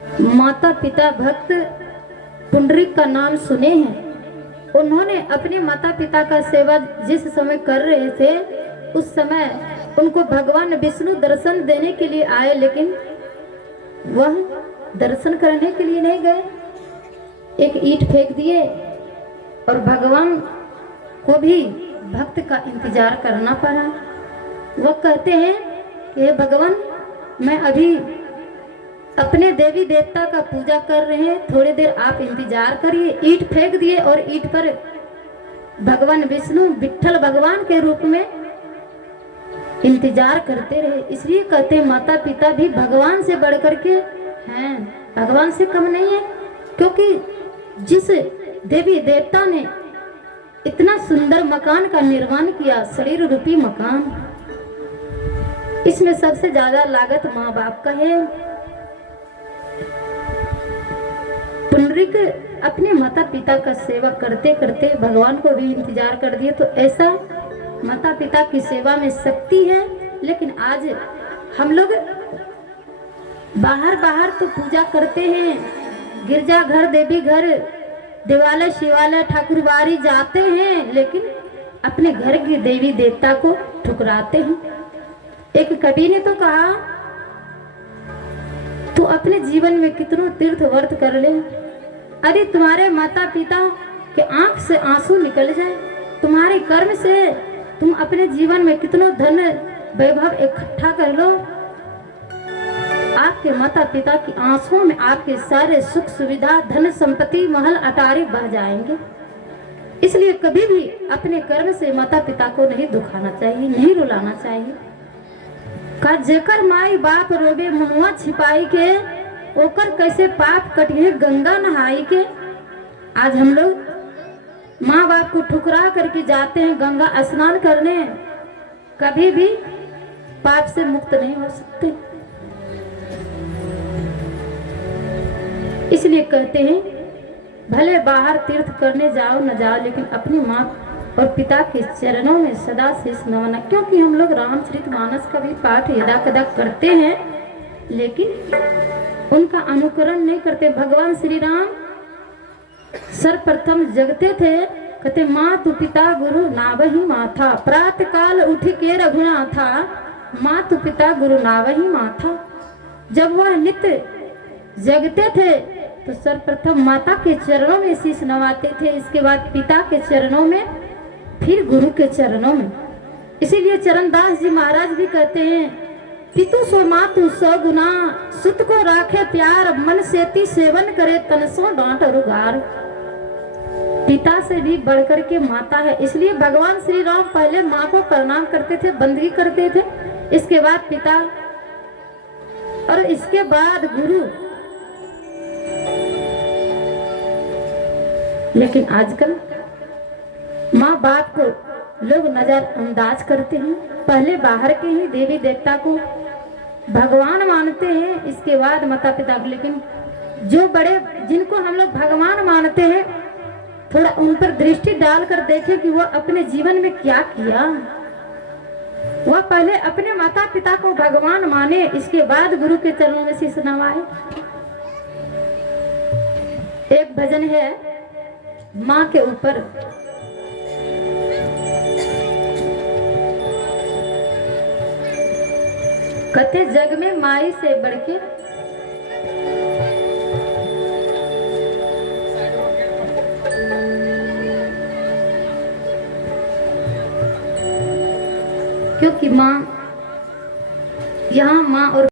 माता पिता भक्त पुंडरीक का नाम सुने हैं। उन्होंने अपने माता पिता का सेवा जिस समय कर रहे थे उस समय उनको भगवान विष्णु दर्शन देने के लिए आए, लेकिन वह दर्शन करने के लिए नहीं गए। एक ईंट फेंक दिए और भगवान को भी भक्त का इंतजार करना पड़ा। वह कहते हैं कि हे भगवान, मैं अभी अपने देवी देवता का पूजा कर रहे हैं, थोड़ी देर आप इंतजार करिए। ईंट फेंक दिए और ईंट पर भगवान विष्णु विट्ठल भगवान के रूप में इंतजार करते रहे। इसलिए कहते हैं माता पिता भी भगवान से बढ़कर के हैं, भगवान से कम नहीं है। क्योंकि जिस देवी देवता ने इतना सुंदर मकान का निर्माण किया, शरीर रूपी मकान, इसमें सबसे ज्यादा लागत माँ बाप का है। पुंडरीक अपने माता पिता का सेवा करते करते भगवान को भी इंतजार कर दिए। तो ऐसा माता पिता की सेवा में शक्ति है। लेकिन आज हम लोग बाहर बाहर तो पूजा करते हैं, गिरजा घर, देवी घर, देवालय, शिवालय, ठाकुरबाड़ी जाते हैं, लेकिन अपने घर के देवी देवता को ठुकराते हैं। एक कवि ने तो कहा, तू अपने जीवन में कितनों तीर्थ व्रत कर ले, अरे तुम्हारे माता पिता के आंख से आंसू निकल जाए, तुम्हारे कर्म से तुम अपने जीवन में कितनों धन वैभव इकट्ठा कर लो, आपके माता पिता की आंसुओं में आपके सारे सुख सुविधा, धन संपत्ति, महल अटारी बह जाएंगे। इसलिए कभी भी अपने कर्म से माता पिता को नहीं दुखाना चाहिए, नहीं रुलाना चाहिए। का जेकर माई बाप रोबे मुआ छिपाई के, ओकर कैसे पाप कटिए गंगा नहाई के। आज हम लोग माँ बाप को ठुकरा करके जाते हैं गंगा स्नान करने, कभी भी पाप से मुक्त नहीं हो सकते। इसलिए कहते हैं भले बाहर तीर्थ करने जाओ न जाओ, लेकिन अपनी माँ और पिता के चरणों में सदा शीश नवाना। क्योंकि हम लोग रामचरितमानस का भी पाठ यदा कदा करते हैं, लेकिन उनका अनुकरण नहीं करते। भगवान श्री राम सर्वप्रथम जगते थे, कहते मातु पिता गुरु नावही माथा, प्रातः काल उठ के रघुनाथा, मातु पिता गुरु नावही माथा। जब वह नित्य जगते थे तो सर्वप्रथम माता के चरणों में शीश नवाते थे, इसके बाद पिता के चरणों में, फिर गुरु के चरणों में। इसीलिए चरणदास जी महाराज भी कहते हैं, पितु सो मातु सो गुना, सुत को राखे प्यार, मन सेती सेवन करे तन सो डांट रुगार। पिता से भी बढ़कर के माता है। इसलिए भगवान श्री राम पहले माँ को प्रणाम करते थे, बंदगी करते थे, इसके बाद पिता और इसके बाद गुरु। लेकिन आजकल माँ बाप को लोग नजरअंदाज करते हैं। पहले बाहर के ही देवी देवता को भगवान मानते हैं, इसके बाद माता पिता को। लेकिन जो बड़े जिनको हम लोग भगवान मानते हैं, थोड़ा उन पर दृष्टि डालकर देखें कि वह अपने जीवन में क्या किया। वह पहले अपने माता पिता को भगवान माने, इसके बाद गुरु के चरणों में शीश नवाए। एक भजन है माँ के ऊपर, कहते जग में माई से बढ़के क्योंकि माँ, यहाँ माँ और